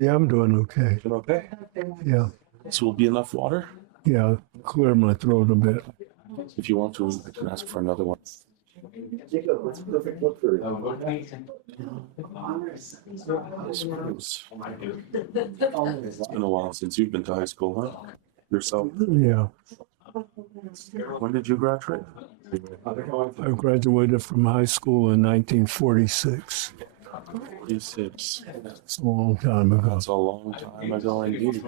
Yeah, I'm doing okay. Doing okay? Yeah, This will be enough water. yeah, clear my throat a bit. If you want to, I can ask for another one. It's been a while since you've been to high school, huh? Yourself? Yeah, When did you graduate? I graduated from high school in 1946. 46. It's a long time ago. That's a long time ago indeed.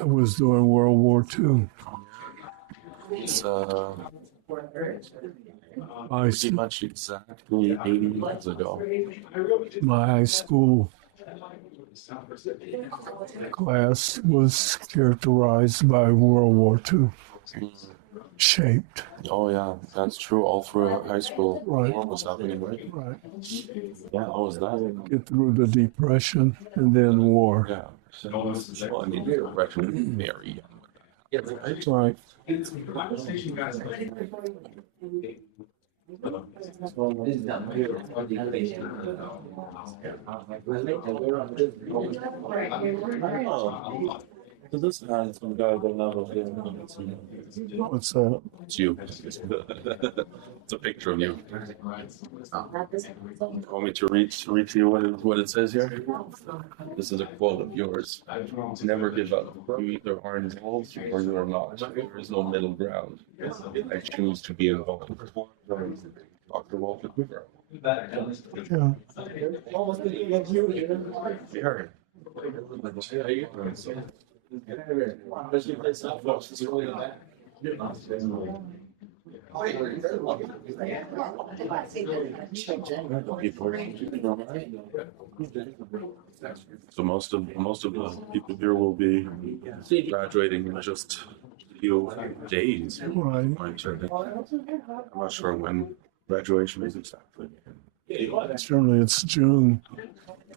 I was during World War II. It's My, pretty much exactly 80 years ago. my high school class was characterized by World War II, shaped. Oh yeah, that's true. All through high school, Right. war was happening, right? Right. Yeah, how was that? Get through the Depression and then war. Yeah. Well, I mean, depression very young. Right. Oh, so this has some guy that never What's that? It's you. It's a picture of you. Want me to read to you what it says here? This is a quote of yours. Never give up. You either are involved or you are not. There is no middle ground. I choose to be involved. Dr. Walter Cooper. Yeah. So most of the people here will be graduating in just a few days. Right. I'm not sure when graduation is exactly. Certainly it's June.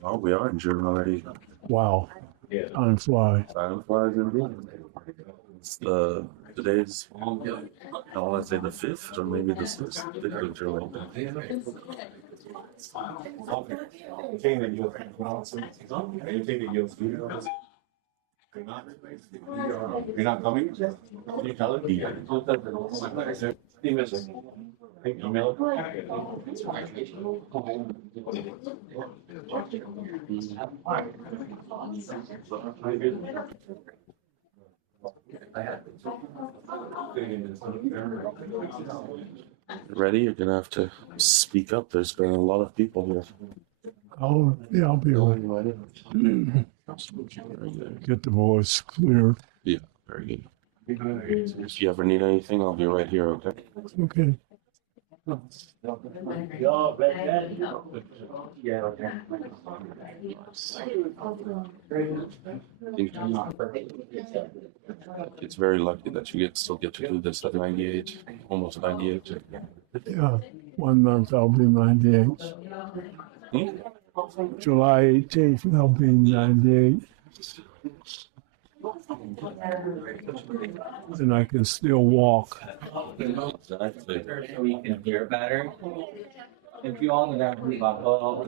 Oh, we are in June already. Wow. Time flies. Time flies indeed. It's today's, let's say the 5th or maybe the 6th of June. You're not coming? Can you tell it? Email Ready? You're gonna have to speak up. There's been a lot of people here. Oh, yeah, I'll be all right. Get the voice clear. Yeah, very good. If you ever need anything, I'll be right here, okay? Okay. It's very lucky that you still get to do this at 98, almost 98. Yeah. 1 month I'll be 98. July 18th I'll be 98. And I can still walk. Exactly. We can hear better. If you all that there you go.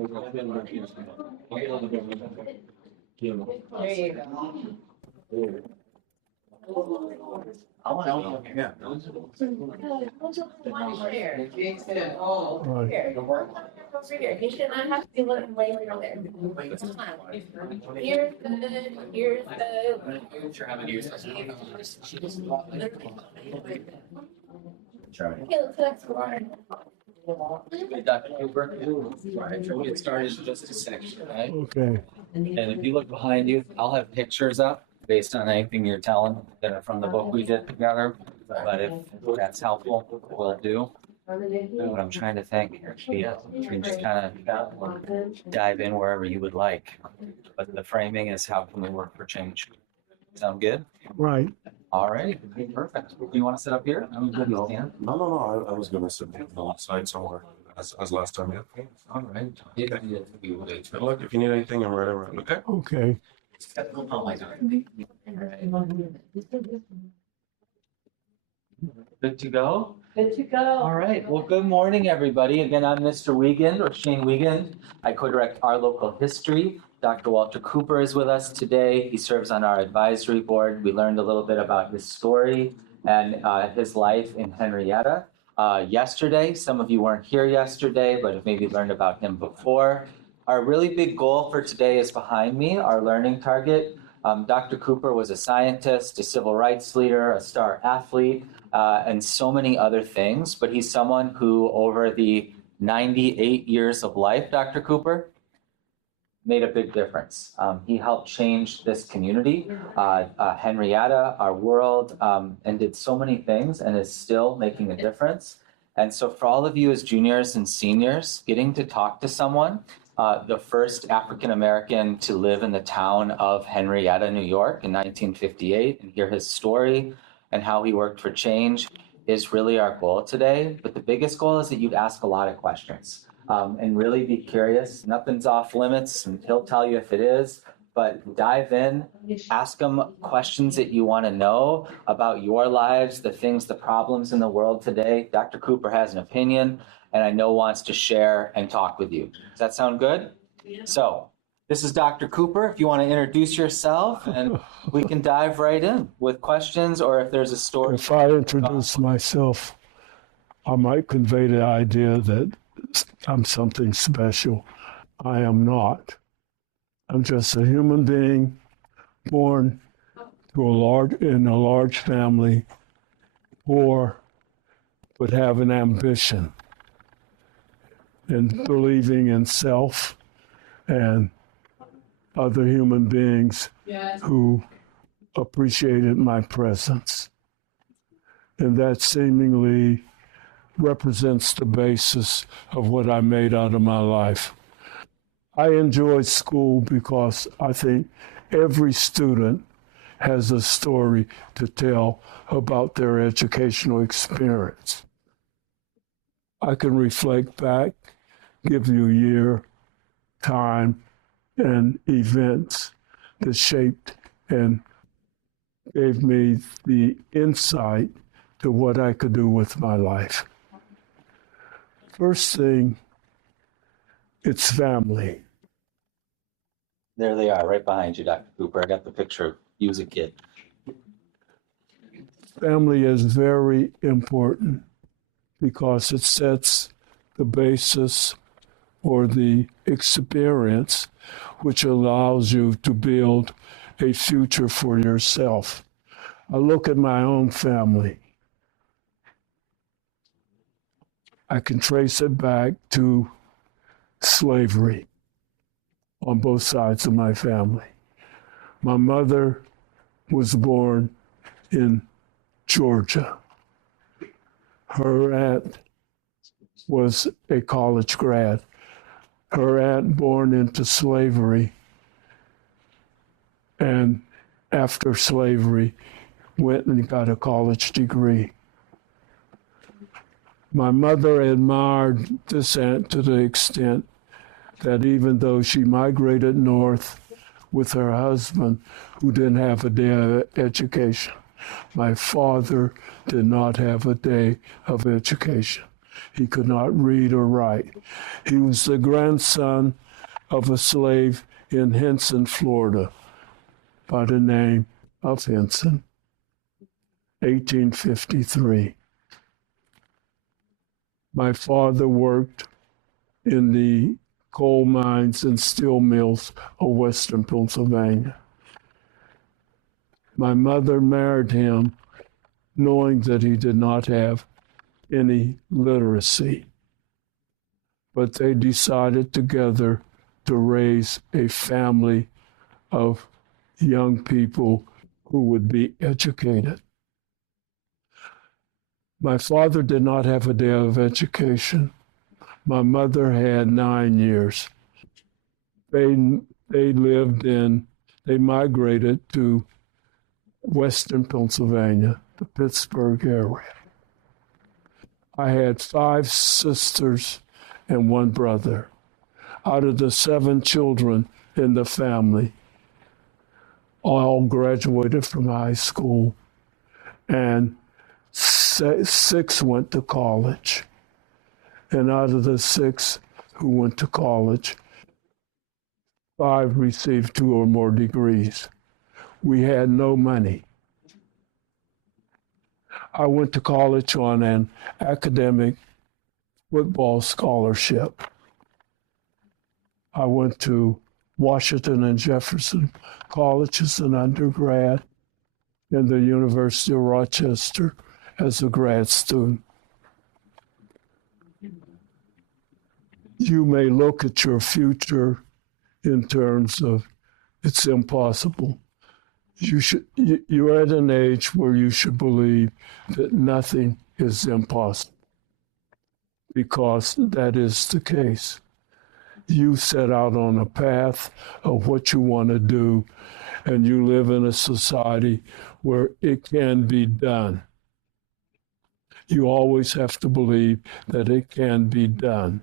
Yeah. Right. Over here. He should not have to be looking way over there. Here's good. Here's Okay, let's explore. Dr. Cooper, right, we'll get started in just a second, okay? Okay. And if you look behind you, I'll have pictures up based on anything you're telling that are from the book we did together. But if that's helpful, we'll do. What I'm trying to think here, you can just kind of dive in wherever you would like. But the framing is how can we work for change? Sound good? Right. All right, perfect. You want to sit up here? I'm good. No, Stand. no. I was gonna sit on the side somewhere as last time. Yeah. All right. Good luck. If you need anything, I'm right around. Okay. Okay. Good to go. Good to go. All right. Well, good morning, everybody. Again, I'm Mr. Wiegand, or Shane Wiegand. I co-direct Our Local History. Dr. Walter Cooper is with us today. He serves on our advisory board. We learned a little bit about his story and his life in Henrietta yesterday. Some of you weren't here yesterday, but have maybe learned about him before. Our really big goal for today is behind me, our learning target. Dr. Cooper was a scientist, a civil rights leader, a star athlete, and so many other things. But he's someone who, over the 98 years of life, Dr. Cooper, made a big difference. He helped change this community, Henrietta, our world, and did so many things and is still making a difference. And so for all of you as juniors and seniors, getting to talk to someone, the first African-American to live in the town of Henrietta, New York in 1958, and hear his story and how he worked for change is really our goal today. But the biggest goal is that you'd ask a lot of questions. And really be curious. Nothing's off limits, and he'll tell you if it is, but dive in, ask him questions that you want to know about your lives, the things, the problems in the world today. Dr. Cooper has an opinion, and I know wants to share and talk with you. Does that sound good? Yeah. So this is Dr. Cooper. If you want to introduce yourself, and we can dive right in with questions, or if there's a story. If I introduce myself, I might convey the idea that I'm something special. I am not. I'm just a human being born in a large family, poor, but have an ambition and believing in self and other human beings who appreciated my presence. And that seemingly represents the basis of what I made out of my life. I enjoyed school because I think every student has a story to tell about their educational experience. I can reflect back, give you year, time, and events that shaped and gave me the insight to what I could do with my life. First thing, it's family. There they are, right behind you, Dr. Cooper. I got the picture of you as a kid. Family is very important because it sets the basis or the experience which allows you to build a future for yourself. I look at my own family. I can trace it back to slavery on both sides of my family. My mother was born in Georgia. Her aunt was a college grad. Her aunt born into slavery, and after slavery went and got a college degree. My mother admired this aunt to the extent that even though she migrated north with her husband, who didn't have a day of education, my father did not have a day of education. He could not read or write. He was the grandson of a slave in Henson, Florida, by the name of Henson, 1853. My father worked in the coal mines and steel mills of Western Pennsylvania. My mother married him knowing that he did not have any literacy, but they decided together to raise a family of young people who would be educated. My father did not have a day of education. My mother had 9 years. They migrated to Western Pennsylvania, the Pittsburgh area. I had 5 sisters and 1 brother. Out of the 7 children in the family, all graduated from high school, and six went to college. And out of the six who went to college, 5 received 2 or more degrees. We had no money. I went to college on an academic football scholarship. I went to Washington and Jefferson colleges as an undergrad and the University of Rochester as a grad student. You may look at your future in terms of it's impossible. You're at an age where you should believe that nothing is impossible, because that is the case. You set out on a path of what you want to do, and you live in a society where it can be done. You always have to believe that it can be done.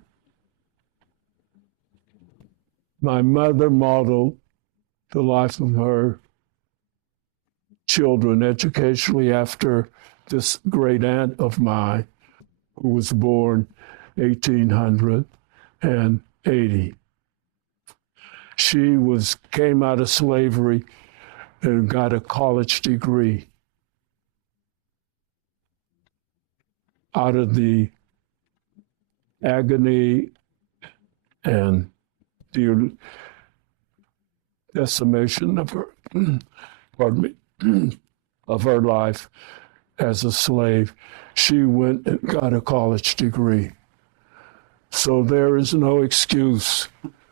My mother modeled the life of her children educationally after this great aunt of mine, who was born 1880. She came out of slavery and got a college degree out of the agony and the decimation of her, of her life as a slave. She went and got a college degree. So there is no excuse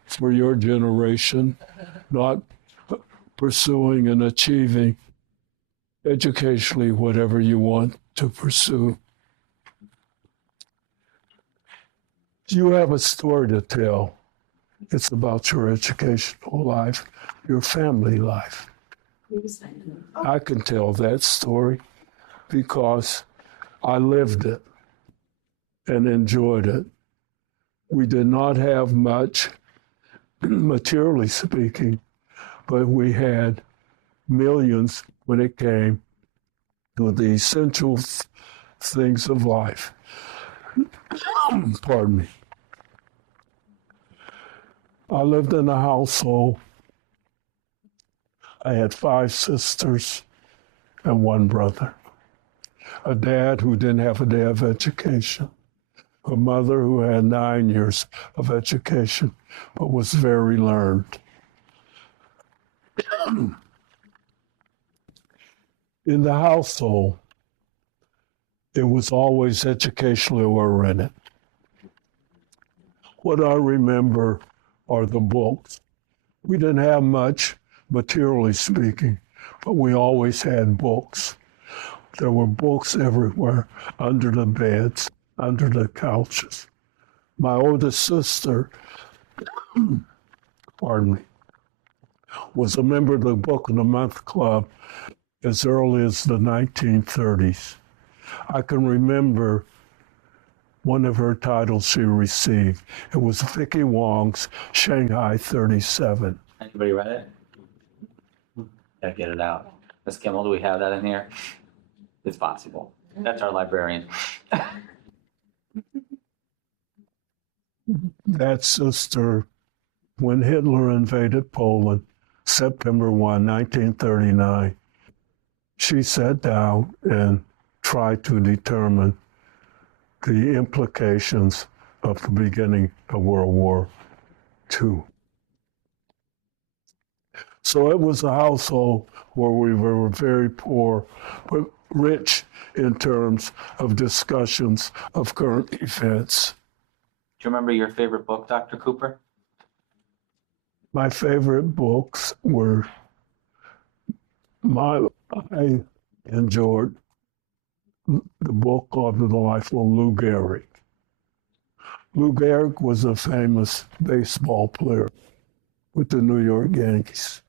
for your generation not pursuing and achieving educationally whatever you want to pursue. You have a story to tell. It's about your educational life, your family life. I can tell that story because I lived it and enjoyed it. We did not have much, materially speaking, but we had millions when it came to the essential things of life. Pardon me. I lived in a household. I had 5 sisters and 1 brother. A dad who didn't have a day of education. A mother who had 9 years of education, but was very learned. In the household, it was always educationally oriented. What I remember are the books. We didn't have much, materially speaking, but we always had books. There were books everywhere, under the beds, under the couches. My oldest sister, pardon me, was a member of the Book of the Month Club as early as the 1930s. I can remember one of her titles she received. It was Vicki Wong's Shanghai 37. Anybody read it? Gotta get it out. Miss Kimmel, do we have that in here? It's possible. That's our librarian. That sister, when Hitler invaded Poland, September 1, 1939, she sat down and tried to determine the implications of the beginning of World War II. So it was a household where we were very poor, but rich in terms of discussions of current events. Do you remember your favorite book, Dr. Cooper? My favorite books were, I enjoyed the book of the life of Lou Gehrig. Lou Gehrig was a famous baseball player with the New York Yankees.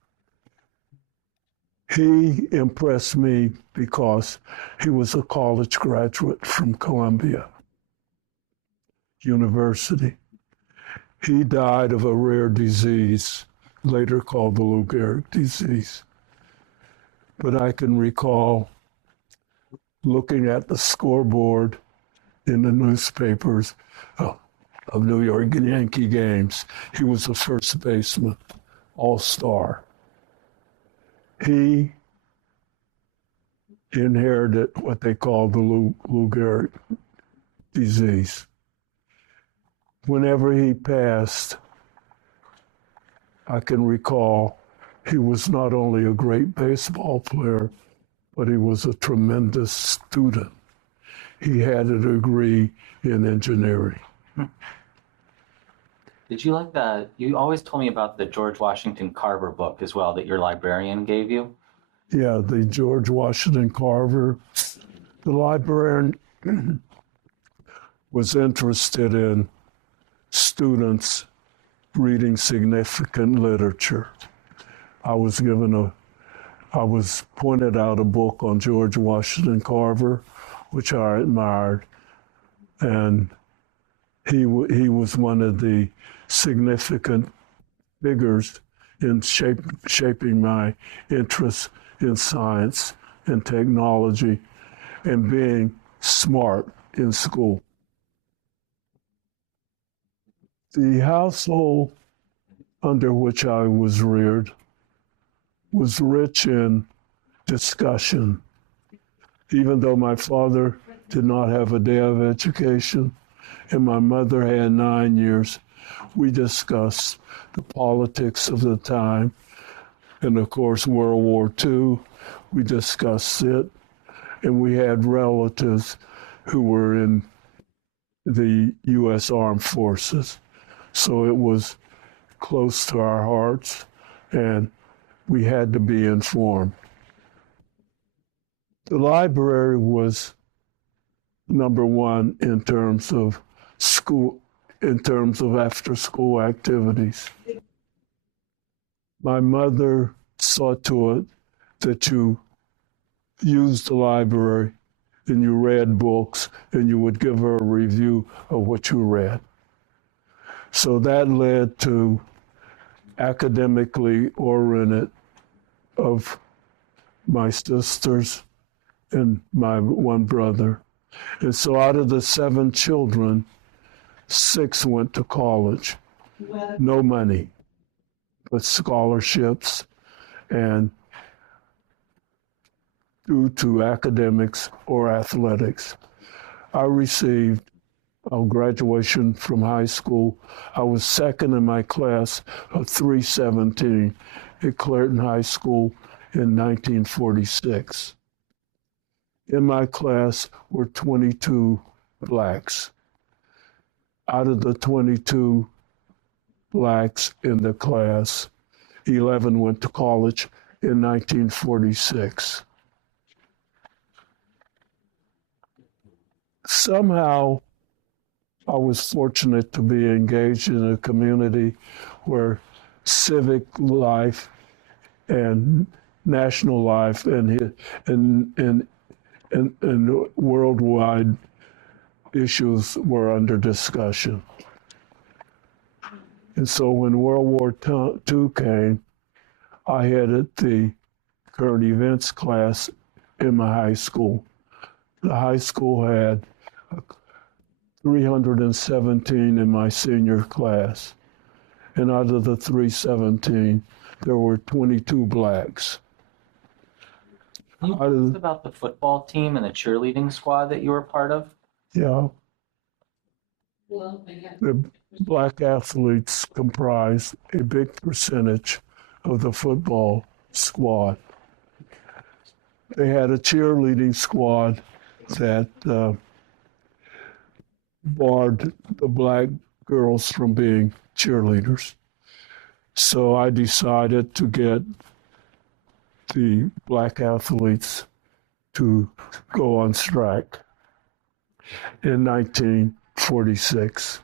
He impressed me because he was a college graduate from Columbia University. He died of a rare disease, later called the Lou Gehrig disease. But I can recall looking at the scoreboard in the newspapers of New York Yankee games. He was a first baseman, all-star. He inherited what they call the Lou Gehrig disease. Whenever he passed, I can recall he was not only a great baseball player, but he was a tremendous student. He had a degree in engineering. Did you like you always told me about the George Washington Carver book as well that your librarian gave you? Yeah, the George Washington Carver. The librarian was interested in students reading significant literature. I was pointed out a book on George Washington Carver, which I admired, and he was one of the significant figures in shaping my interest in science and technology and being smart in school. The household under which I was reared was rich in discussion. Even though my father did not have a day of education and my mother had 9 years, we discussed the politics of the time. And of course, World War II, we discussed it. And we had relatives who were in the U.S. Armed Forces. So it was close to our hearts, and we had to be informed. The library was number one in terms of school, in terms of after-school activities. My mother saw to it that you used the library and you read books and you would give her a review of what you read. So that led to academically oriented of my sisters and my one brother. And so out of the 7 children, 6 went to college. No money, but scholarships, and due to academics or athletics. I received a graduation from high school. I was second in my class of 317 at Clairton High School in 1946. In my class were 22 blacks. Out of the 22 blacks in the class, 11 went to college in 1946. Somehow, I was fortunate to be engaged in a community where civic life and national life and worldwide issues were under discussion. And so when World War II came, I headed the current events class in my high school. The high school had 317 in my senior class. And out of the 317, there were 22 blacks. Can you tell us about the football team and the cheerleading squad that you were part of? Yeah. The black athletes comprised a big percentage of the football squad. They had a cheerleading squad that barred the black girls from being cheerleaders. So I decided to get the black athletes to go on strike in 1946.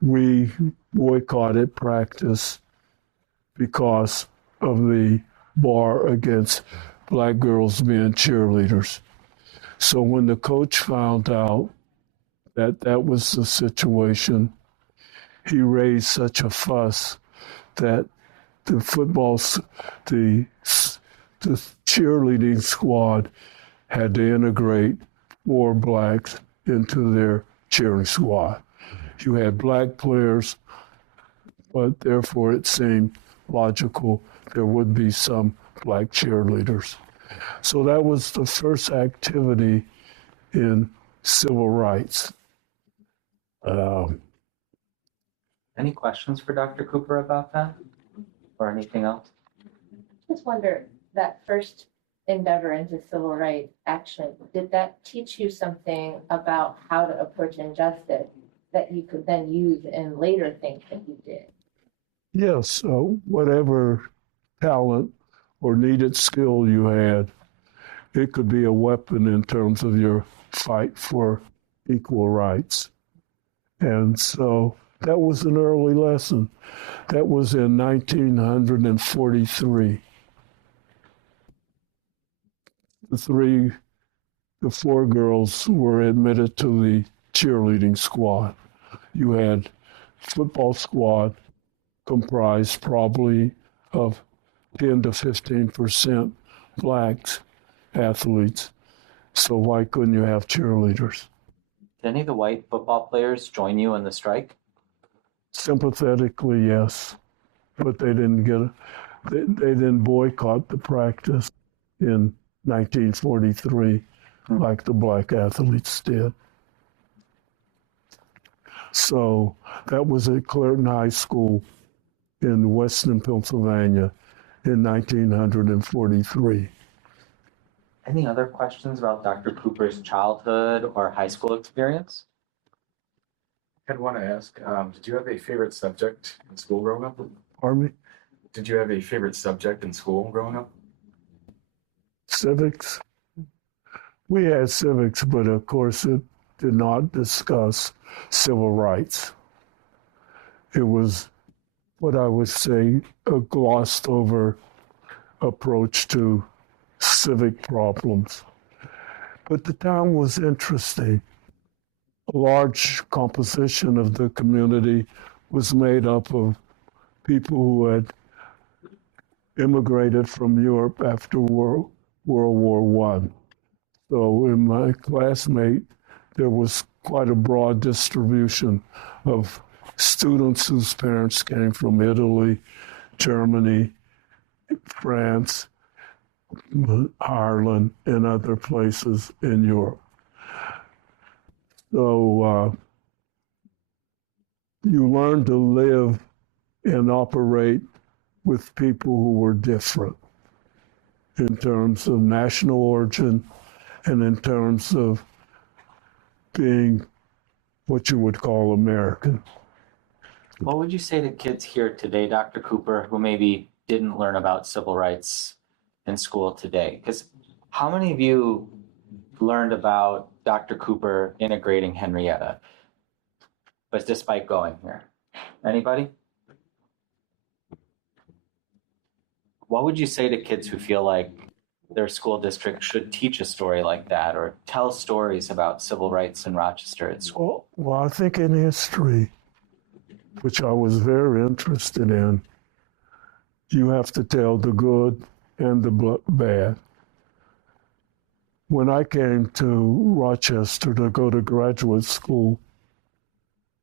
We boycotted practice because of the bar against black girls being cheerleaders. So when the coach found out that that was the situation, he raised such a fuss that the cheerleading squad had to integrate 4 blacks into their cheering squad. You had black players, but therefore it seemed logical there would be some black cheerleaders. So that was the first activity in civil rights. Any questions for Dr. Cooper about that? Or anything else? Just wonder, that first endeavor into civil rights action, did that teach you something about how to approach injustice that you could then use in later things that you did? Yes, so whatever talent or needed skill you had, it could be a weapon in terms of your fight for equal rights. And so that was an early lesson. That was in 1943. The 4 girls were admitted to the cheerleading squad. You had football squad comprised probably of 10 to 15% blacks athletes. So why couldn't you have cheerleaders? Did any of the white football players join you in the strike? Sympathetically, yes, but they didn't they didn't boycott the practice in 1943 like the black athletes did. So that was at Clayton High School in Weston, Pennsylvania in 1943. Any other questions about Dr. Cooper's childhood or high school experience? I'd want to ask, did you have a favorite subject in school growing up? Pardon me? Did you have a favorite subject in school growing up? Civics? We had civics, but of course it did not discuss civil rights. It was what I would say a glossed over approach to civic problems. But the town was interesting. A large composition of the community was made up of people who had immigrated from Europe after World War I. So in my classmate, there was quite a broad distribution of students whose parents came from Italy, Germany, France, Ireland, and other places in Europe. So you learn to live and operate with people who were different in terms of national origin and in terms of being what you would call American. What would you say to kids here today, Dr. Cooper, who maybe didn't learn about civil rights in school today? Because how many of you learned about Dr. Cooper integrating Henrietta, but despite going here? Anybody? What would you say to kids who feel like their school district should teach a story like that or tell stories about civil rights in Rochester at school? Well, I think in history, which I was very interested in, you have to tell the good and the bad. When I came to Rochester to go to graduate school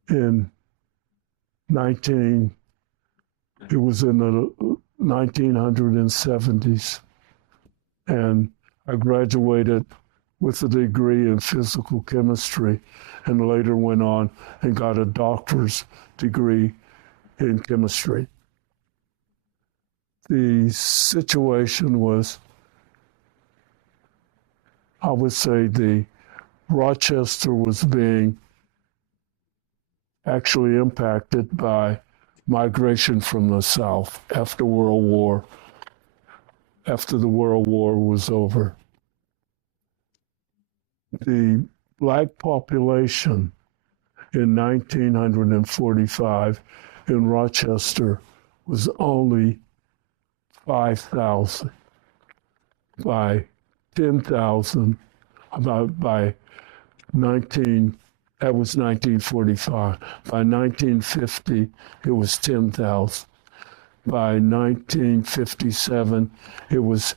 in it was in the 1970s, and I graduated with a degree in physical chemistry and later went on and got a doctor's degree in chemistry. The situation was, I would say, the Rochester was being actually impacted by migration from the South after the World War was over. The black population in 1945 in Rochester was only 5,000. By 10,000, that was 1945. By 1950, it was 10,000. By 1957, it was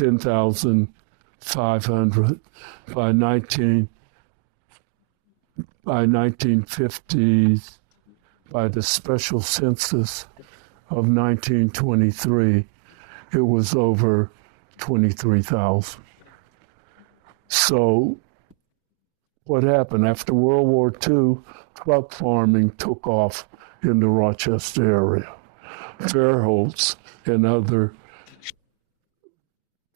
10,500. By 1950s, by the special census of 1923, it was over 23,000. So what happened after World War II? Truck farming took off in the Rochester area. Fairholtz and other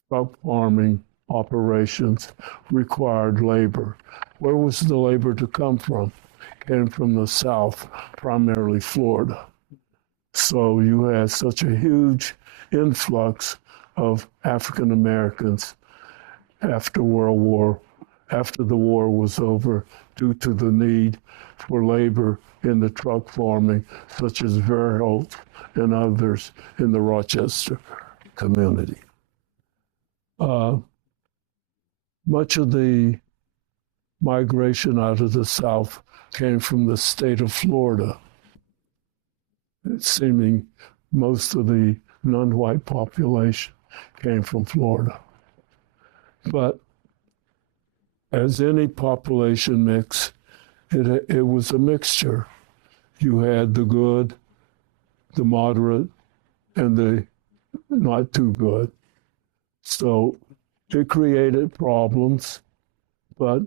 truck farming operations required labor. Where was the labor to come from? Came from the South, primarily Florida. So you had such a huge influx of African Americans after the war was over, due to the need for labor in the truck farming, such as Fairholtz and others in the Rochester community. Much of the migration out of the South came from the state of Florida. It's seeming most of the non-white population came from Florida. But as any population mix, it was a mixture. You had the good, the moderate, and the not too good. So it created problems, but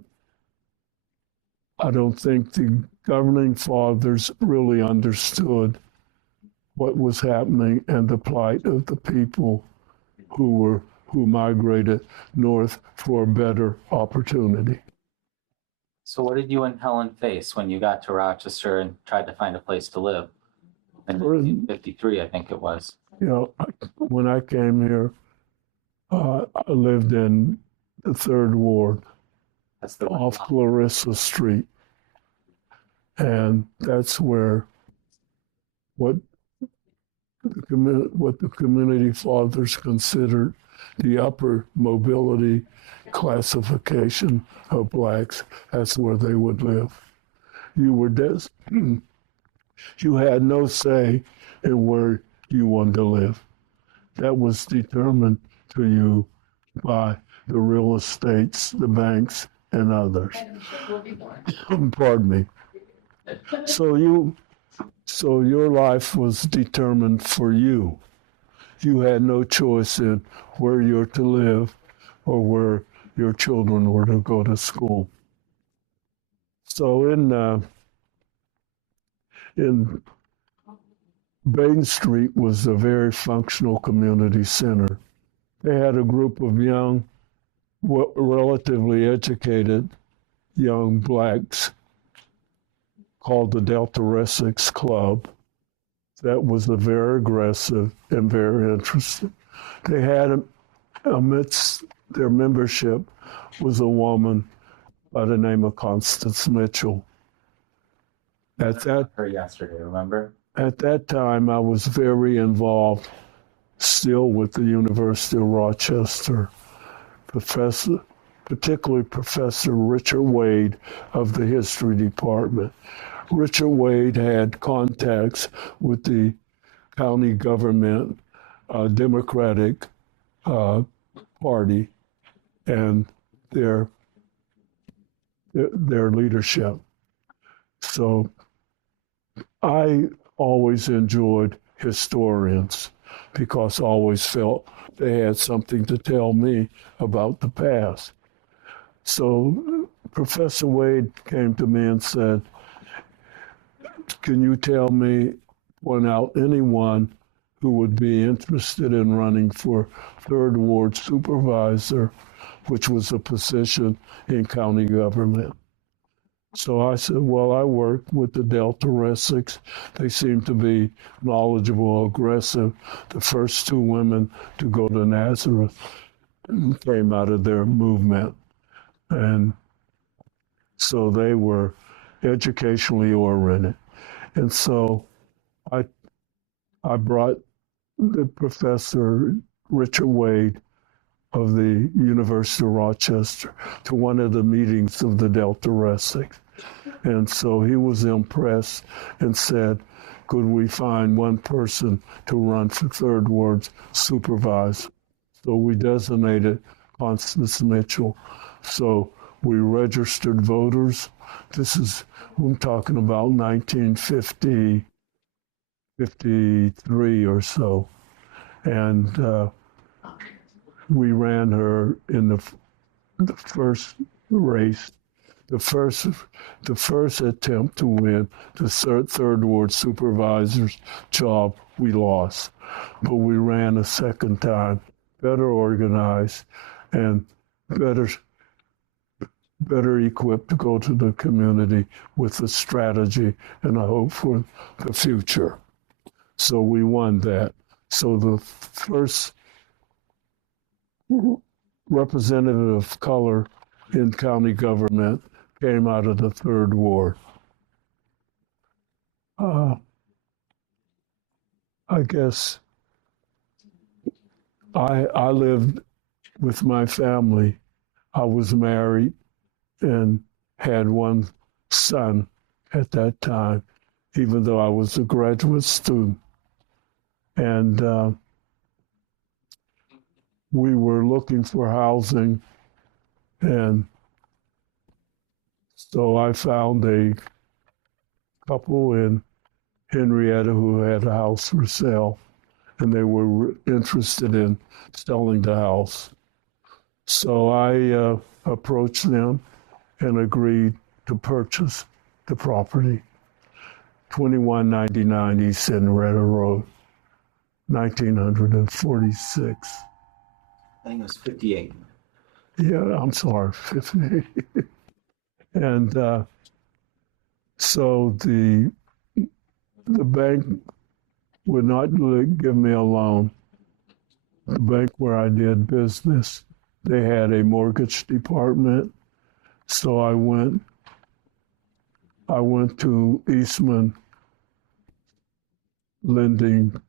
I don't think the governing fathers really understood what was happening and the plight of the people who migrated north for a better opportunity. So what did you and Helen face when you got to Rochester and tried to find a place to live? In 1953, I think it was. You know, when I came here, I lived in the Third Ward, That's the off Clarissa Street, and that's where what the community fathers considered the upper mobility classification of blacks. That's where they would live. You had no say in where you wanted to live. That was determined to you by the real estates, the banks, and others. Pardon me. So your life was determined for you. You had no choice in where you're to live or where your children were to go to school. So in Bain Street was a very functional community center. They had a group of young, relatively educated young blacks called the Delta Essex Club. That was a very aggressive and very interesting. They had, amidst their membership, was a woman by the name of Constance Mitchell. Her yesterday, remember? At that time, I was very involved still with the University of Rochester. Particularly Professor Richard Wade of the History Department. Richard Wade had contacts with the county government, Democratic Party, and their leadership. So I always enjoyed historians because I always felt they had something to tell me about the past. So Professor Wade came to me and said, can you point out anyone who would be interested in running for Third Ward Supervisor, which was a position in county government? So I said, well, I work with the Delta Essex. They seem to be knowledgeable, aggressive. The first two women to go to Nazareth came out of their movement. And so they were educationally oriented. And so I brought the Professor Richard Wade of the University of Rochester to one of the meetings of the Delta Essex. And so he was impressed and said, could we find one person to run for Third Ward's supervisor? So we designated Constance Mitchell. So we registered voters. I'm talking about 1950, 53 or so. And we ran her in the first race, the first attempt to win the third ward supervisor's job. We lost, but we ran a second time, better organized and better equipped to go to the community with a strategy and a hope for the future. So we won that. So the first representative of color in county government came out of the third ward. I guess I lived with my family. I was married and had one son at that time, even though I was a graduate student. And we were looking for housing, and so I found a couple in Henrietta who had a house for sale, and they were interested in selling the house. So I approached them and agreed to purchase the property, 2199 East Henrietta Road, 1946. I think it was 58. Yeah, I'm sorry, 50. And so the bank would not give me a loan. The bank where I did business, they had a mortgage department. So I went to Eastman lending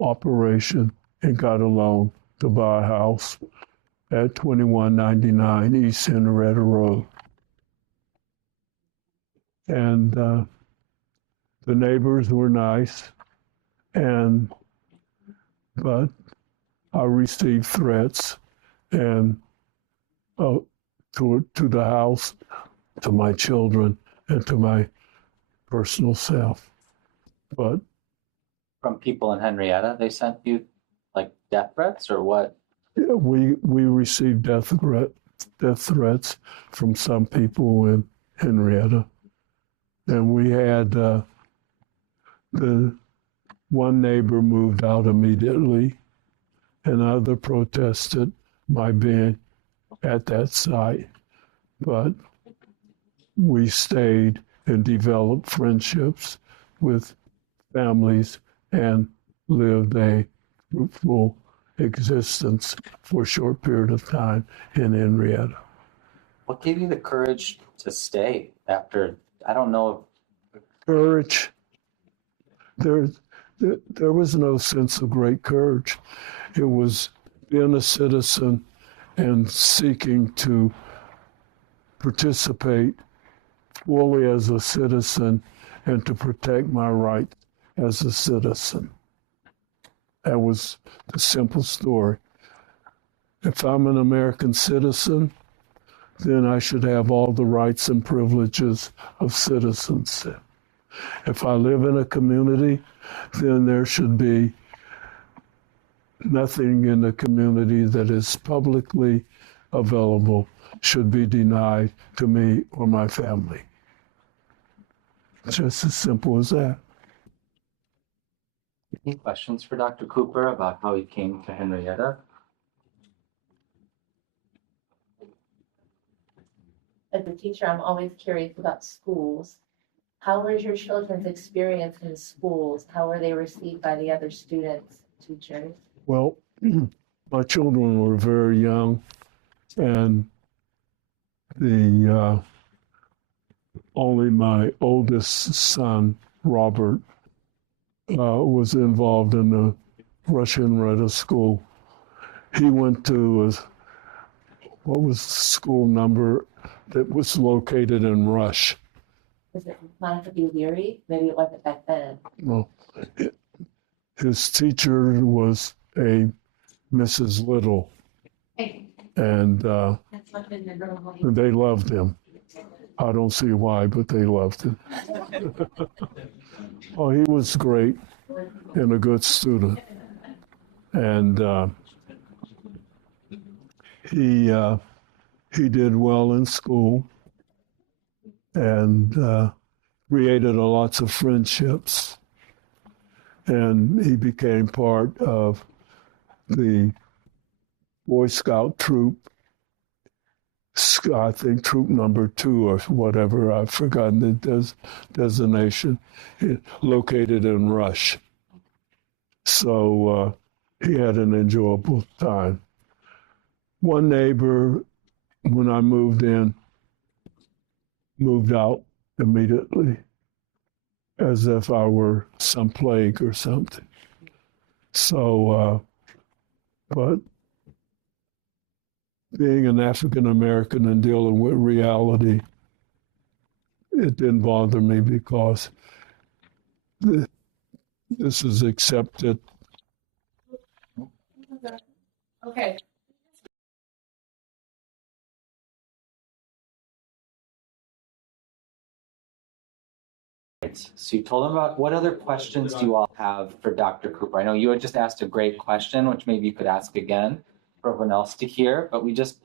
operation and got a loan to buy a house at 2199 East Henrietta Road. And the neighbors were nice, but I received threats and to the house, to my children, and to my personal self. But From people in Henrietta, they sent you like death threats or what? yeah, we received death threats from some people in Henrietta, and we had the one neighbor moved out immediately, and other protested my being at that site, but we stayed and developed friendships with families and lived a fruitful existence for a short period of time in Henrietta. What gave you the courage to stay after, I don't know. Courage. There was no sense of great courage. It was being a citizen and seeking to participate fully as a citizen and to protect my rights as a citizen. That was the simple story. If I'm an American citizen, then I should have all the rights and privileges of citizenship. If I live in a community, then there should be nothing in the community that is publicly available should be denied to me or my family. Just as simple as that. Any questions for Dr. Cooper about how he came to Henrietta? As a teacher, I'm always curious about schools. How was your children's experience in schools? How were they received by the other students, teachers? Well, my children were very young, and the only my oldest son, Robert, was involved in the Russian Retta school. He went to what was the school number that was located in Rush? Is it Monica B. Leary? Maybe it wasn't back then. Well, his teacher was a Mrs. Little, and they loved him. I don't see why, but they loved him. Oh, he was great and a good student, and he did well in school and created lots of friendships, and he became part of the Boy Scout troop. I think troop number 2 or whatever, I've forgotten the designation, located in Rush. So he had an enjoyable time. One neighbor, when I moved in, moved out immediately, as if I were some plague or something. So, but being an African American and dealing with reality, it didn't bother me because this is accepted. Okay. So you told them about what other questions do you all have for Dr. Cooper? I know you had just asked a great question, which maybe you could ask again for everyone else to hear, but we just,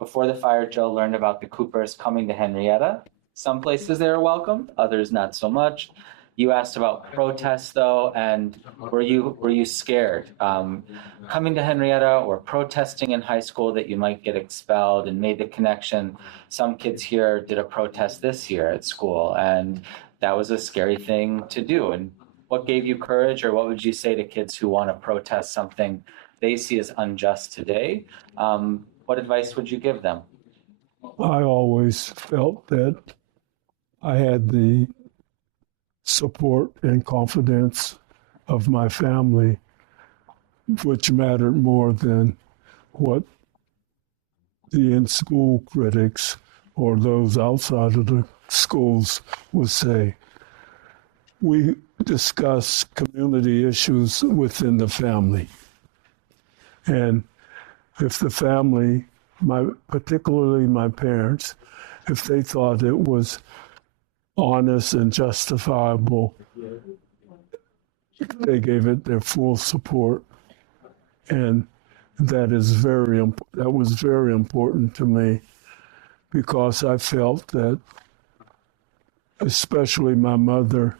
before the fire drill, learned about the Coopers coming to Henrietta. Some places they are welcomed, others not so much. You asked about protests though, and were you scared coming to Henrietta or protesting in high school that you might get expelled, and made the connection? Some kids here did a protest this year at school, and that was a scary thing to do. And what gave you courage, or what would you say to kids who want to protest something they see as unjust today? What advice would you give them? I always felt that I had the support and confidence of my family, which mattered more than what the in-school critics or those outside of the schools would say. We discuss community issues within the family. And if the family, particularly my parents, if they thought it was honest and justifiable, they gave it their full support. And that was very important to me, because I felt that especially my mother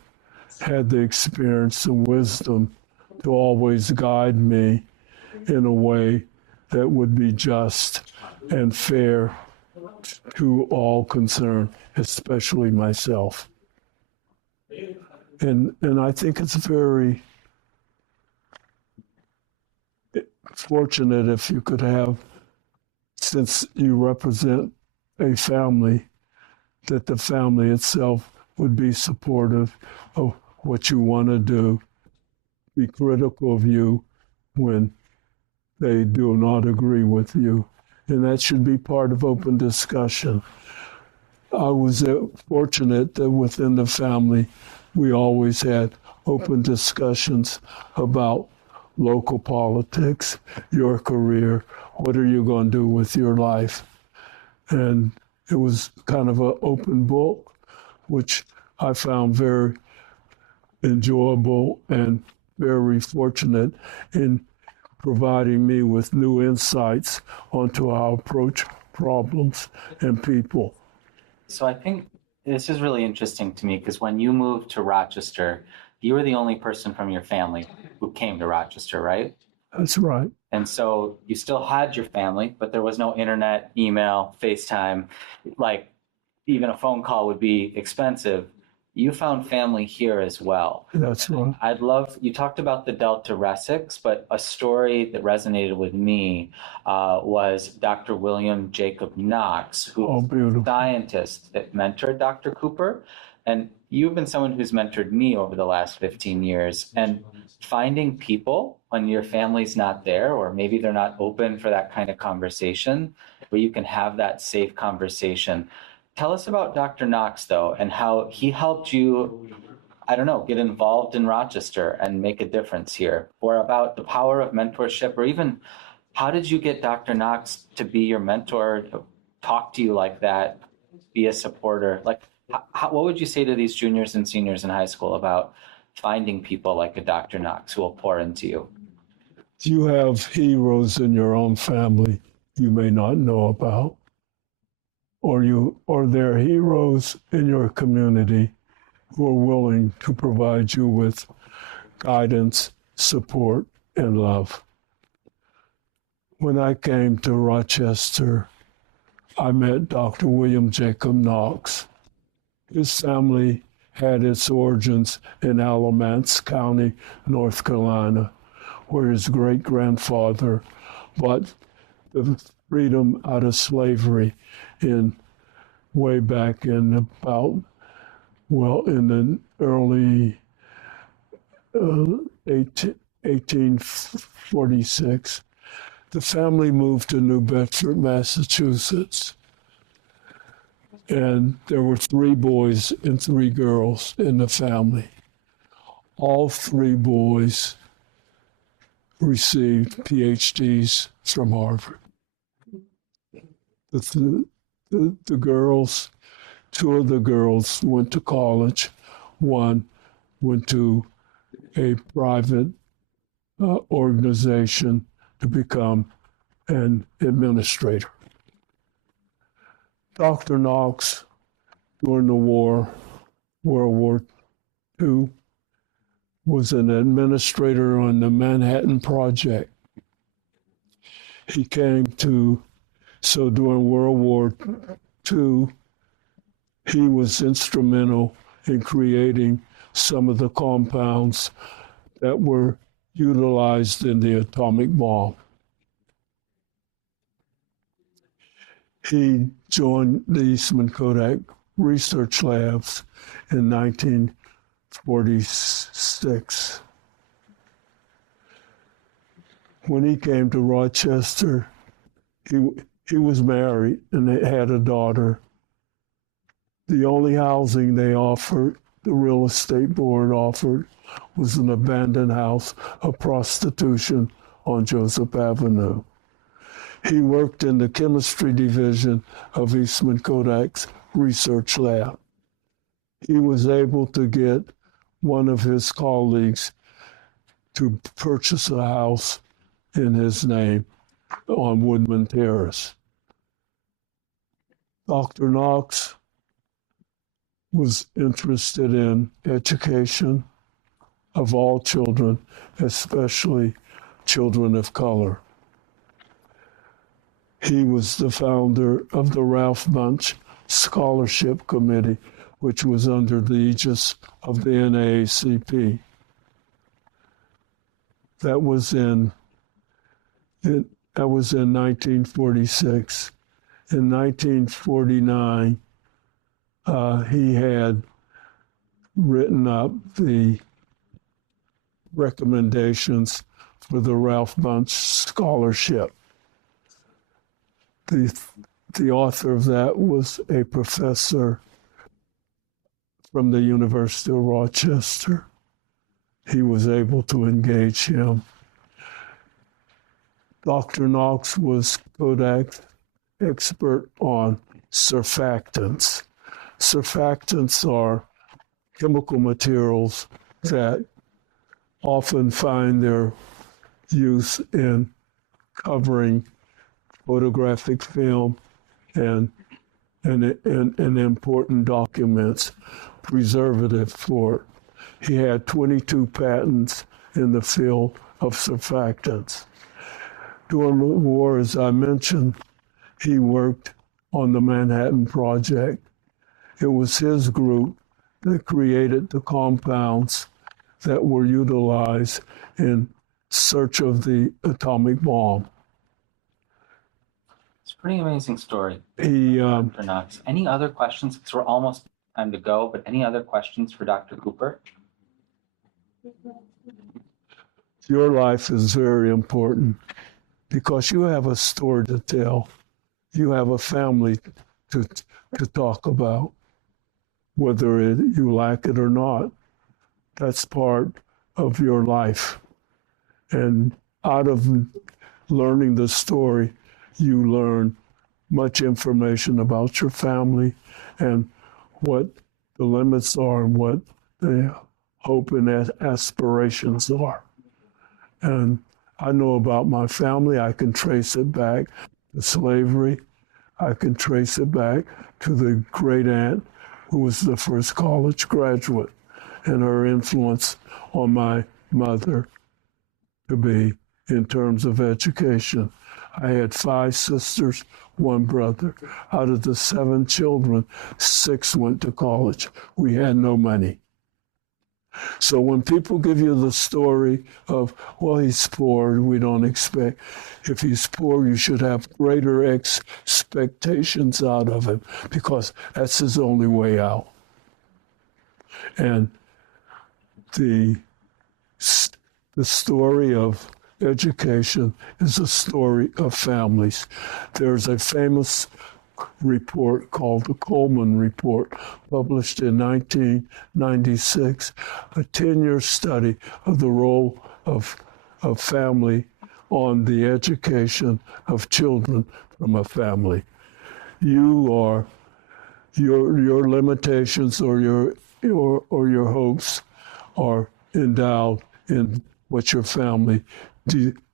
had the experience and wisdom to always guide me in a way that would be just and fair to all concerned, especially myself. And I think it's very fortunate if you could have, since you represent a family, that the family itself would be supportive of what you want to do, be critical of you when they do not agree with you. And that should be part of open discussion. I was fortunate that within the family, we always had open discussions about local politics, your career, what are you going to do with your life? And it was kind of an open book, which I found very enjoyable and very fortunate in providing me with new insights onto how to approach problems and people. So I think this is really interesting to me, because when you moved to Rochester, you were the only person from your family who came to Rochester, right? That's right. And so you still had your family, but there was no internet, email, FaceTime. Like, even a phone call would be expensive. You found family here as well. That's right. You talked about the Delta Resics, but a story that resonated with me was Dr. William Jacob Knox, who was a scientist that mentored Dr. Cooper. And you've been someone who's mentored me over the last 15 years. And finding people when your family's not there, or maybe they're not open for that kind of conversation, where you can have that safe conversation. Tell us about Dr. Knox, though, and how he helped you I don't know, get involved in Rochester and make a difference here? Or about the power of mentorship, or even how did you get Dr. Knox to be your mentor, to talk to you like that, be a supporter? Like, what would you say to these juniors and seniors in high school about finding people like a Dr. Knox who will pour into you? You have heroes in your own family you may not know about, or there are heroes in your community who are willing to provide you with guidance, support, and love. When I came to Rochester, I met Dr. William Jacob Knox. His family had its origins in Alamance County, North Carolina, where his great-grandfather bought the freedom out of slavery way back in the early 1846. The family moved to New Bedford, Massachusetts, and there were 3 boys and 3 girls in the family. All 3 boys received PhDs from Harvard. The girls, 2 of the girls went to college. 1 went to a private organization to become an administrator. Dr. Knox, during the World War II, was an administrator on the Manhattan Project. So during World War II, he was instrumental in creating some of the compounds that were utilized in the atomic bomb. He joined the Eastman Kodak research labs in 1946. When he came to Rochester, he was married and they had a daughter. The only housing they offered, the real estate board offered, was an abandoned house of prostitution on Joseph Avenue. He worked in the chemistry division of Eastman Kodak's research lab. He was able to get one of his colleagues to purchase a house in his name on Woodman Terrace. Dr. Knox was interested in education of all children, especially children of color. He was the founder of the Ralph Bunche Scholarship Committee, which was under the aegis of the NAACP. That was in 1946. In 1949, he had written up the recommendations for the Ralph Bunche Scholarship. The author of that was a professor from the University of Rochester. He was able to engage him. Dr. Knox was Kodak's expert on surfactants. Surfactants are chemical materials that often find their use in covering photographic film and important documents, preservative for it. He had 22 patents in the field of surfactants. During the war, as I mentioned, he worked on the Manhattan Project. It was his group that created the compounds that were utilized in search of the atomic bomb. It's a pretty amazing story. He, Dr. Knox. Any other questions? Because we're almost time to go, but any other questions for Dr. Cooper? your life is very important because you have a story to tell. You have a family to talk about, whether you like it or not. That's part of your life. And out of learning the story, you learn much information about your family and what the limits are and what the hope and aspirations are. And I know about my family. I can trace it back to slavery. I can trace it back to the great aunt who was the first college graduate and her influence on my mother to be in terms of education. I had 5 sisters, 1 brother. Out of the 7 children, 6 went to college. We had no money. So when people give you the story of, well, he's poor, we don't expect, if he's poor, you should have greater expectations out of him because that's his only way out. And the story of education is a story of families. There's a famous report called the Coleman Report, published in 1996, a 10-year study of the role of family on the education of children from a family. Your limitations or your hopes are endowed in what your family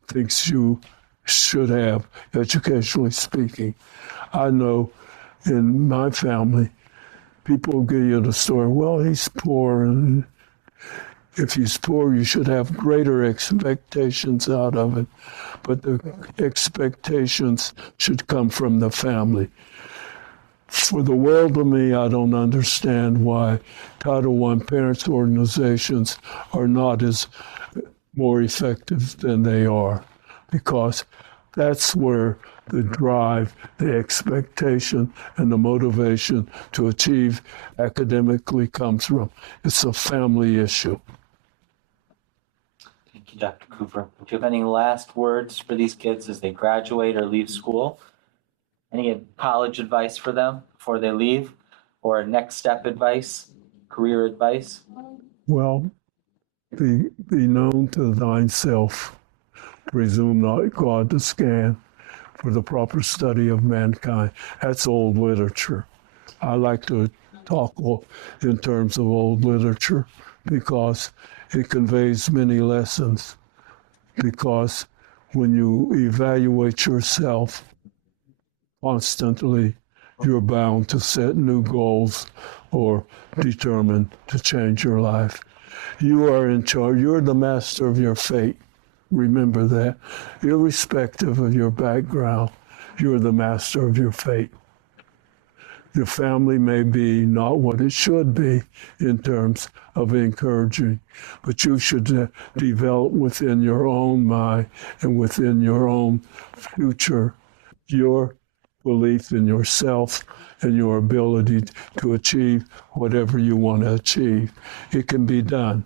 thinks you should have, educationally speaking. I know in my family, people give you the story, well, he's poor, and if he's poor, you should have greater expectations out of it. But the expectations should come from the family. For the world of me, I don't understand why Title I parents' organizations are not as more effective than they are, because that's where the drive, the expectation, and the motivation to achieve academically comes from. It's a family issue. Thank you, Dr. Cooper. Do you have any last words for these kids as they graduate or leave school? Any college advice for them before they leave? Or next step advice, career advice? Well, be known to thyself. Presume not God to scan for the proper study of mankind. That's old literature. I like to talk in terms of old literature because it conveys many lessons. Because when you evaluate yourself constantly, you're bound to set new goals or determined to change your life. You are in charge. You're the master of your fate. Remember that. Irrespective of your background, you're the master of your fate. Your family may be not what it should be in terms of encouraging, but you should develop within your own mind and within your own future your belief in yourself and your ability to achieve whatever you want to achieve. It can be done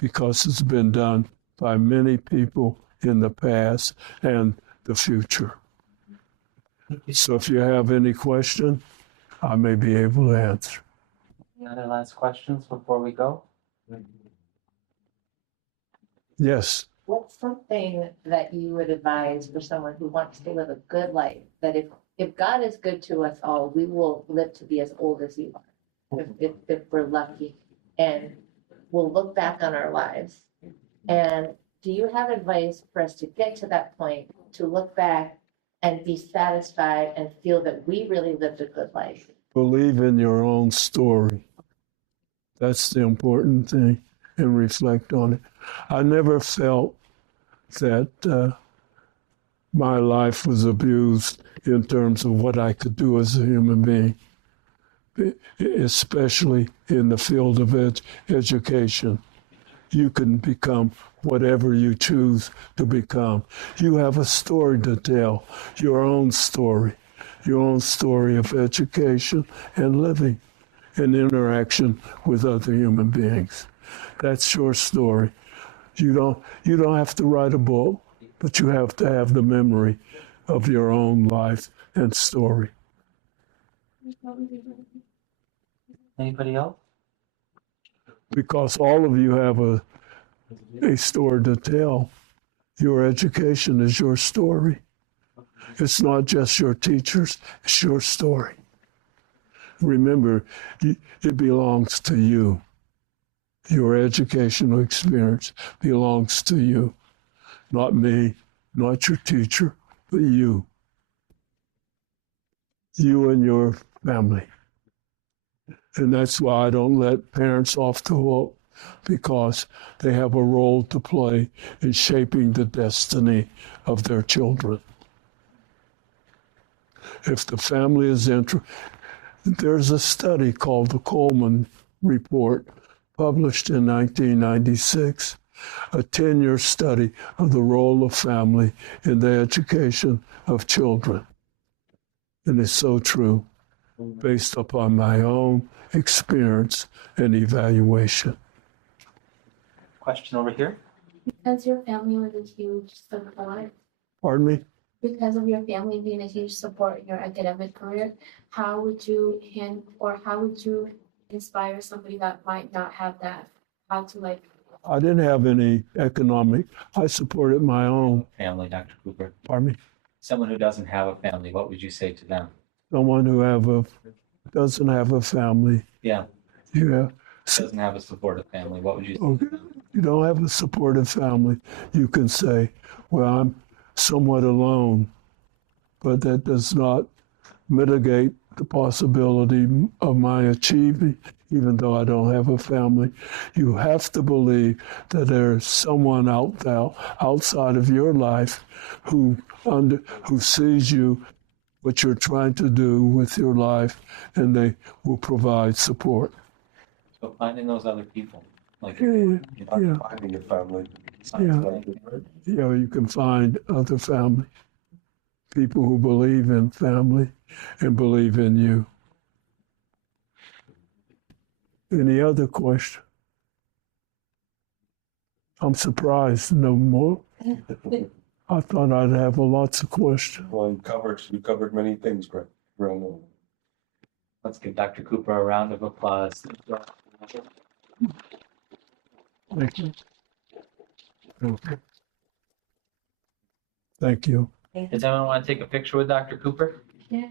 because it's been done by many people in the past and the future. So if you have any question, I may be able to answer. Any other last questions before we go? Yes. What's something that you would advise for someone who wants to live a good life? That if God is good to us all, we will live to be as old as you are, if we're lucky, and we'll look back on our lives. And do you have advice for us to get to that point, to look back and be satisfied and feel that we really lived a good life? Believe in your own story. That's the important thing, and reflect on it. I never felt that my life was abused in terms of what I could do as a human being, especially in the field of education. You can become whatever you choose to become. You have a story to tell, your own story of education and living and interaction with other human beings. That's your story. You don't have to write a book, but you have to have the memory of your own life and story. Anybody else? because all of you have a story to tell. Your education is your story. It's not just your teachers, it's your story. Remember, it belongs to you. Your educational experience belongs to you. Not me, not your teacher, but you. You and your family. And that's why I don't let parents off the hook, because they have a role to play in shaping the destiny of their children. If the family is interested, there's a study called the Coleman Report, published in 1996, a 10-year study of the role of family in the education of children. And it's so true, based upon my own experience and evaluation. Question over here. Because your family was a huge support, Pardon me? because of your family being a huge support in your academic career, how would you inspire somebody that might not have that? How to like, I didn't have any economic. I supported my own. Family, Dr. Cooper. Pardon me? Someone who doesn't have a family, what would you say to them? Someone who doesn't have a family. Yeah, Yeah. doesn't have a supportive family, what would you say? Okay. You don't have a supportive family. You can say, well, I'm somewhat alone, but that does not mitigate the possibility of my achieving, even though I don't have a family. You have to believe that there's someone out there, outside of your life, who sees you, what you're trying to do with your life, and they will provide support. So finding those other people, like Yeah. Finding a family. Yeah, you can find other family, people who believe in family and believe in you. Any other question? I'm surprised no more. I thought I'd have lots of questions. Well, you covered many things, Greg. Real Let's give Dr. Cooper a round of applause. Thank you. Okay. Thank you. Does anyone want to take a picture with Dr. Cooper?